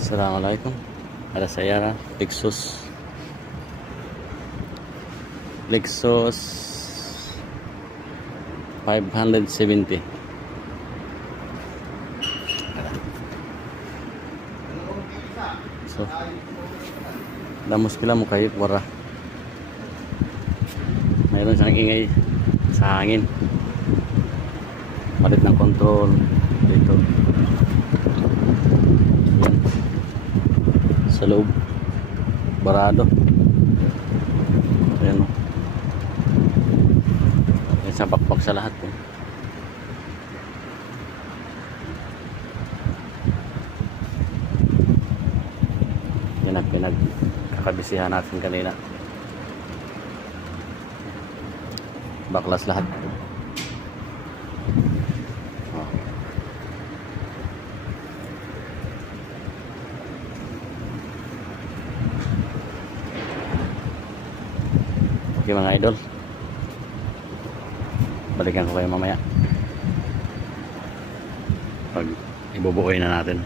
Assalamualaikum. Ada saya Lexus 570. So, damos kila mo kayo para mayroon siyang ingay sa hangin. Palit ng control dito. Yan. Sa loob barado. Ayan o. Yan sa pakpak sa lahat eh. Yan ang pinagkakabisihan natin kanina. Baklas lahat. Oh. Okay mga idol, balikan ko kayo mamaya pag ibubuoy na natin.